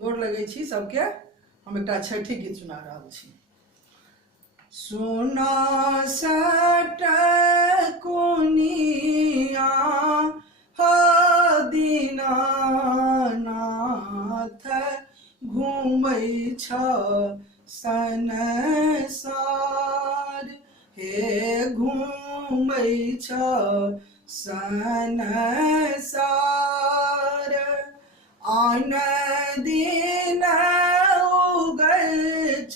गोर लगै छी सबके। हम एकटा छठि गीत सुना रहल छी। सुना सटकुनिया हो दीनानाथ, घूमै छ संसार, हे घूमै छ संसार। आन दिन उगै छ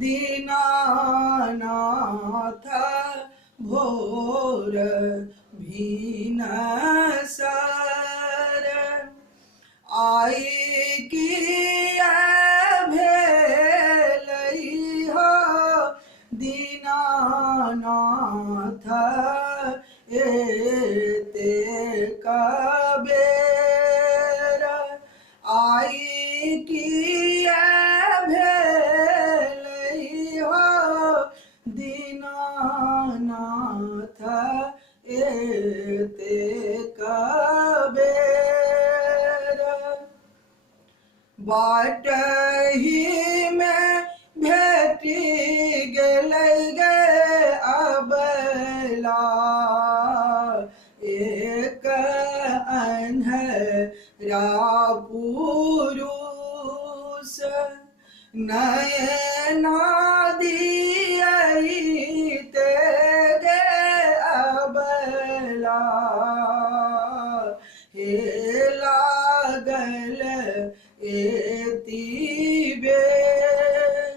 दीनानाथ, भोर भिनसर। आई किया भेलै हो दीनानाथ, एतेक बेर। आई किया भेलै हो दीनानाथ, एतेक बेर। बाटही में भेटी गेलै गे अबला, एक अन्हरा पुरुष। नयना दियैते गे अबला, हे लागल एति बेर,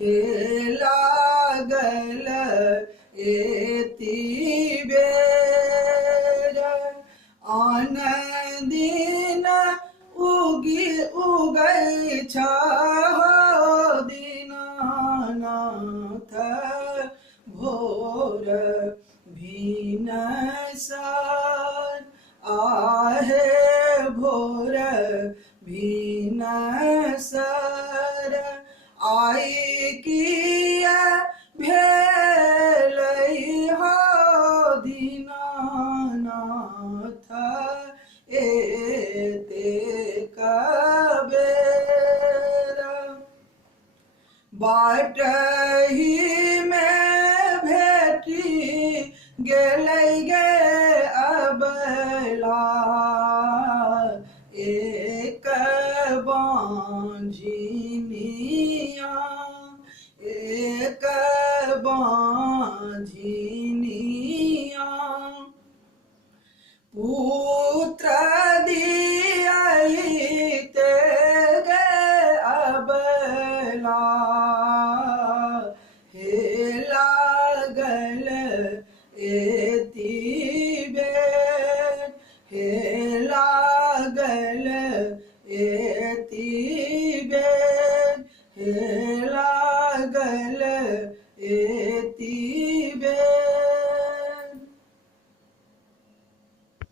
हे लागल एति बेर। आन दिन उगै छ दीनानाथ, भोर भिनसर। आहे भोर भिनसर। आई किया भेलै हो दीनानाथ, एतेक बेर। बाटही में भेटी गेलै गे अबला, एक बाँझिनिया, एक बाँझिनिया। पुत्र दियैते गे अबला, हे लागल एति बेर, हे लागल एति बेर, हे लागल